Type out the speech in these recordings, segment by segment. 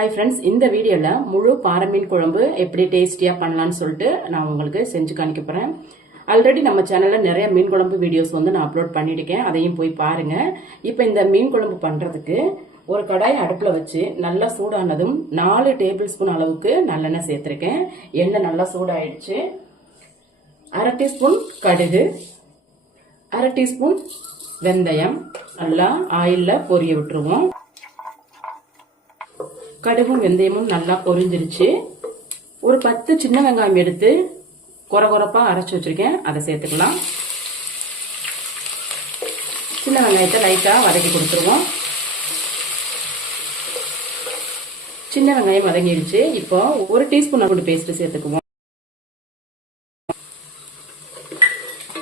Hi friends, இந்த வீடியோவில் முழு பாறை மீன் குழம்பு எப்படி டேஸ்டியாக பண்ணலான்னு சொல்லிட்டு நான் உங்களுக்கு செஞ்சு காணிக்க போகிறேன். ஆல்ரெடி நம்ம சேனலில் நிறைய மீன் குழம்பு வீடியோஸ் நான் அப்லோட் பண்ணியிருக்கேன், அதையும் போய் பாருங்கள். இப்போ இந்த மீன் குழம்பு பண்ணுறதுக்கு ஒரு கடாய் அடுப்பில் வச்சு நல்லா சூடானதும் 4 டேபிள் ஸ்பூன் அளவுக்கு நல்லெண்ணெய் சேர்த்துருக்கேன். எண்ணெய் நல்லா சூடாயிடுச்சு. 1/2 டீஸ்பூன் கடுகு, 1/2 டீஸ்பூன் வெந்தயம் நல்லா ஆயிலில் பொரிய விட்டுருவோம். கடுகும் வெந்தயமும் நல்லா பொரிஞ்சிருச்சு. ஒரு 10 சின்ன வெங்காயம் எடுத்து கொரகொரப்பா அரைச்சி வச்சிருக்கேன், அதை சேர்த்துக்கலாம். சின்ன வெங்காயத்தை லைட்டா வதக்கி கொடுத்துருவோம். சின்ன வெங்காயம் வதங்கிடுச்சு. இப்போ 1 டீஸ்பூன் பூண்டு பேஸ்ட் சேர்த்துக்குவோம்.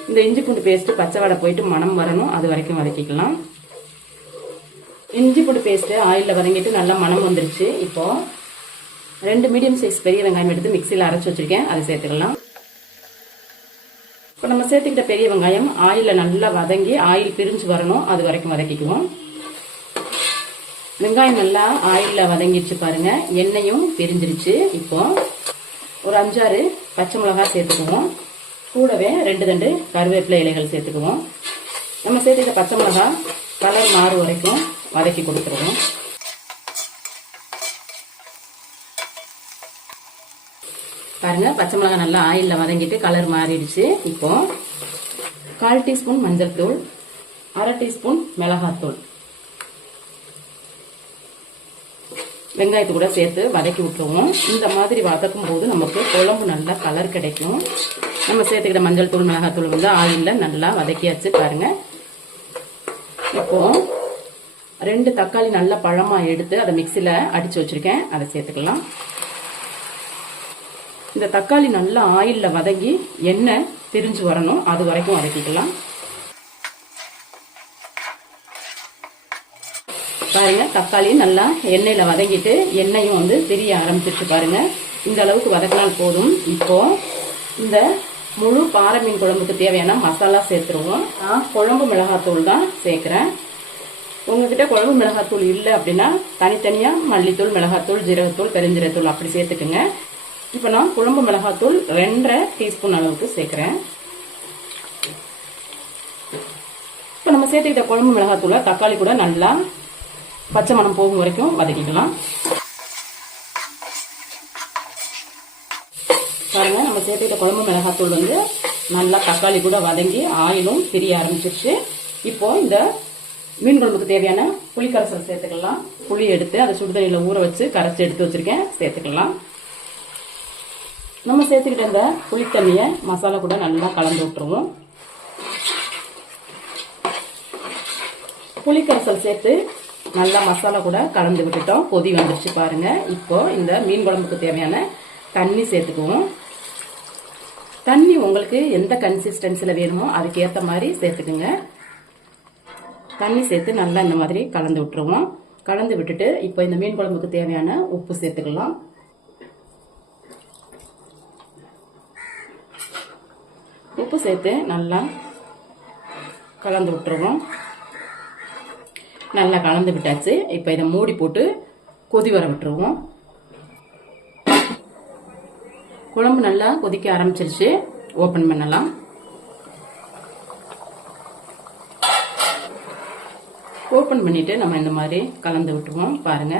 இந்த இஞ்சி பூண்டு பேஸ்ட் பச்சை வடை போயிட்டு மனம் வரணும், அது வரைக்கும் வதக்கிக்கலாம். இஞ்சி பூண்டு பேஸ்ட் ஆயிலில் வதங்கிட்டு நல்லா மனம் வந்துருச்சு. இப்போ 2 மீடியம் சைஸ் பெரிய வெங்காயம் எடுத்து மிக்சியில் அரைச்சி வச்சிருக்கேன், அதை சேர்த்துக்கலாம். இப்போ நம்ம சேர்த்துக்கிட்ட பெரிய வெங்காயம் ஆயிலில் நல்லா வதங்கி ஆயில் பிரிஞ்சு வரணும், அது வரைக்கும் வதக்கிக்குவோம். வெங்காயம் நல்லா ஆயிலில் வதங்கிடுச்சு பாருங்க, எண்ணெயும் பிரிஞ்சிருச்சு. இப்போ ஒரு 5-6 பச்சை மிளகாய் சேர்த்துக்குவோம். கூடவே 2 தண்டு கருவேப்பிலை இலைகள் சேர்த்துக்குவோம். நம்ம சேர்த்துக்கிட்ட பச்சை மிளகாய் கலர் மாறு வரைக்கும் வதக்கி கொடுத்துருவோம். பாருங்க, பச்சை மிளகாய் நல்லா ஆயிலில் வதங்கிட்டு கலர் மாறிடுச்சு. இப்போ 1/4 டீஸ்பூன் மஞ்சள் தூள், 1/2 டீஸ்பூன் மிளகாத்தூள் வெங்காயத்து கூட சேர்த்து வதக்கி விட்டுருவோம். இந்த மாதிரி வதக்கும் போது நமக்கு குழம்பு நல்லா கலர் கிடைக்கும். நம்ம சேர்த்துக்கிட்ட மஞ்சள் தூள் மிளகாத்தூள் ஆயிலில் நல்லா வதக்கியாச்சு பாருங்க. இப்போ 2 தக்காளி நல்லா பழமா எடுத்து அதை மிக்சியில அடிச்சு வச்சிருக்கேன், அதை சேர்த்துக்கலாம். இந்த தக்காளி நல்லா ஆயில்ல வதங்கி எண்ணெய் பிரிஞ்சு வரணும், அது வரைக்கும் வதக்கிக்கலாம். பாருங்க, தக்காளி நல்லா எண்ணெயில வதங்கிட்டு எண்ணெயும் பிரிய ஆரம்பிச்சிருச்சு பாருங்க. இந்த அளவுக்கு வதக்கினால் போதும். இப்போ இந்த முழு பாறை மீன் குழம்புக்கு தேவையான மசாலா சேர்த்துருவோம். நான் குழம்பு மிளகாத்தூள் தான் சேர்க்கிறேன். உங்ககிட்ட குழம்பு மிளகாத்தூள் இல்லை அப்படின்னா தனித்தனியா மல்லித்தூள், மிளகாத்தூள், ஜீரகத்தூள், பெருஞ்சீரகத்தூள் அப்படி சேர்த்துக்குங்க. இப்போ நான் குழம்பு மிளகாத்தூள் 2.5 டீஸ்பூன் அளவுக்கு சேர்க்கிறேன். இப்போ நம்ம சேர்த்துக்கிட்ட குழம்பு மிளகாத்தூளை தக்காளி கூட நல்லா பச்சை மணம் போகும் வரைக்கும் வதக்கிக்கலாம். பாருங்க, நம்ம சேர்த்துக்கிட்ட குழம்பு மிளகாத்தூள் நல்லா தக்காளி கூட வதங்கி ஆயிலும் பிரிய ஆரம்பிச்சிருச்சு. இப்போ இந்த மீன் குழம்புக்கு தேவையான புளி கரைசல் சேர்த்துக்கலாம். புளி எடுத்து அதை சுடுதண்ணியில் ஊற வச்சு கரைச்சி எடுத்து வச்சிருக்கேன், சேர்த்துக்கலாம். நம்ம சேர்த்துக்கிட்ட இந்த புளித்தண்ணியை மசாலா கூட நல்லா கலந்து விட்டுருவோம். புளி கரைசல் சேர்த்து நல்லா மசாலா கூட கலந்து விட்டுட்டோம். கொதி வந்துருச்சு பாருங்க. இப்போ இந்த மீன் குழம்புக்கு தேவையான தண்ணி சேர்த்துக்குவோம். தண்ணி உங்களுக்கு எந்த கன்சிஸ்டன்சில வேணுமோ அதுக்கு ஏற்ற மாதிரி சேர்த்துக்குங்க. தண்ணி சேர்த்து நல்லா இந்த மாதிரி கலந்து விட்டுருவோம். கலந்து விட்டுட்டு இப்போ இந்த மீன் குழம்புக்கு தேவையான உப்பு சேர்த்துக்கலாம். உப்பு சேர்த்து நல்லா கலந்து விட்டுருவோம். நல்லா கலந்து விட்டாச்சு. இப்போ இதை மூடி போட்டு கொதி வர விட்டுருவோம். குழம்பு நல்லா கொதிக்க ஆரம்பிச்சிருச்சு. ஓபன் பண்ணலாம். ஓபன் பண்ணிட்டு நம்ம இந்த மாதிரி கலந்து விட்டுருவோம். பாருங்க,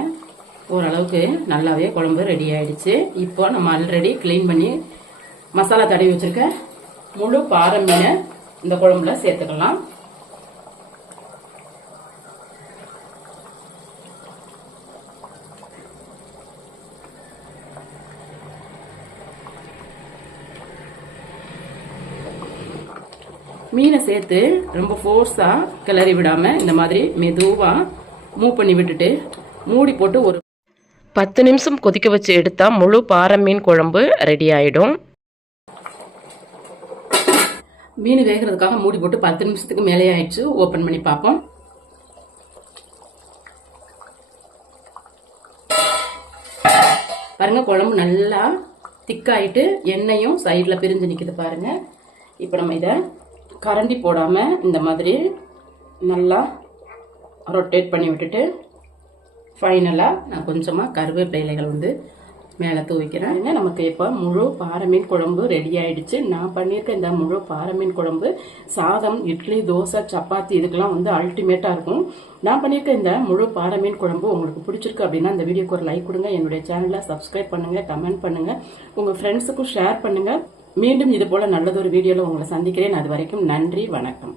ஓரளவுக்கு நல்லாவே குழம்பு ரெடி ஆயிடுச்சு. இப்போ நம்ம ஆல்ரெடி கிளீன் பண்ணி மசாலா தடவி வச்சிருக்க முழு பாறை மீனை இந்த குழம்புல சேர்த்துக்கலாம். மீனை சேர்த்து ரொம்ப ஃபோர்ஸா கிளறி விடாம இந்த மாதிரி மெதுவா மூவ் பண்ணி விட்டுட்டு மூடி போட்டு ஒரு 10 நிமிஷம் கொதிக்க வச்சு எடுத்தா முழு பாறை மீன் குழம்பு ரெடி ஆயிடும். மீன் வேகிறதுக்காக மூடி போட்டு 10 நிமிஷத்துக்கு மேலே ஆயிடுச்சு. ஓபன் பண்ணி பார்ப்போம். பாருங்க, குழம்பு நல்லா திக்காயிட்டு எண்ணெயும் சைட்ல பிரிஞ்சு நிக்குது பாருங்க. இப்போ நம்ம இதை கரண்டி போடாம இந்த மாதிரி நல்லா ரொட்டேட் பண்ணி விட்டுட்டு ஃபைனலாக நான் கொஞ்சமாக கருவேப்பிலைகள் வந்து மேலே தூவிக்கிறேன். நமக்கு இப்போ முழு பாறை மீன் குழம்பு ரெடி ஆயிடுச்சு. நான் பண்ணியிருக்க இந்த முழு பாறை மீன் குழம்பு சாதம், இட்லி, தோசை, சப்பாத்தி இதுக்கெல்லாம் வந்து அல்டிமேட்டாக இருக்கும். நான் பண்ணியிருக்க இந்த முழு பாறை மீன் குழம்பு உங்களுக்கு பிடிச்சிருக்கு அப்படின்னா இந்த வீடியோக்கு ஒரு லைக் கொடுங்க. என்னுடைய சேனலை சப்ஸ்கிரைப் பண்ணுங்க, கமெண்ட் பண்ணுங்க, உங்கள் ஃப்ரெண்ட்ஸுக்கும் ஷேர் பண்ணுங்க. மீண்டும் இது போல நல்லதொரு வீடியோவில் உங்களை சந்திக்கிறேன். அது வரைக்கும் நன்றி, வணக்கம்.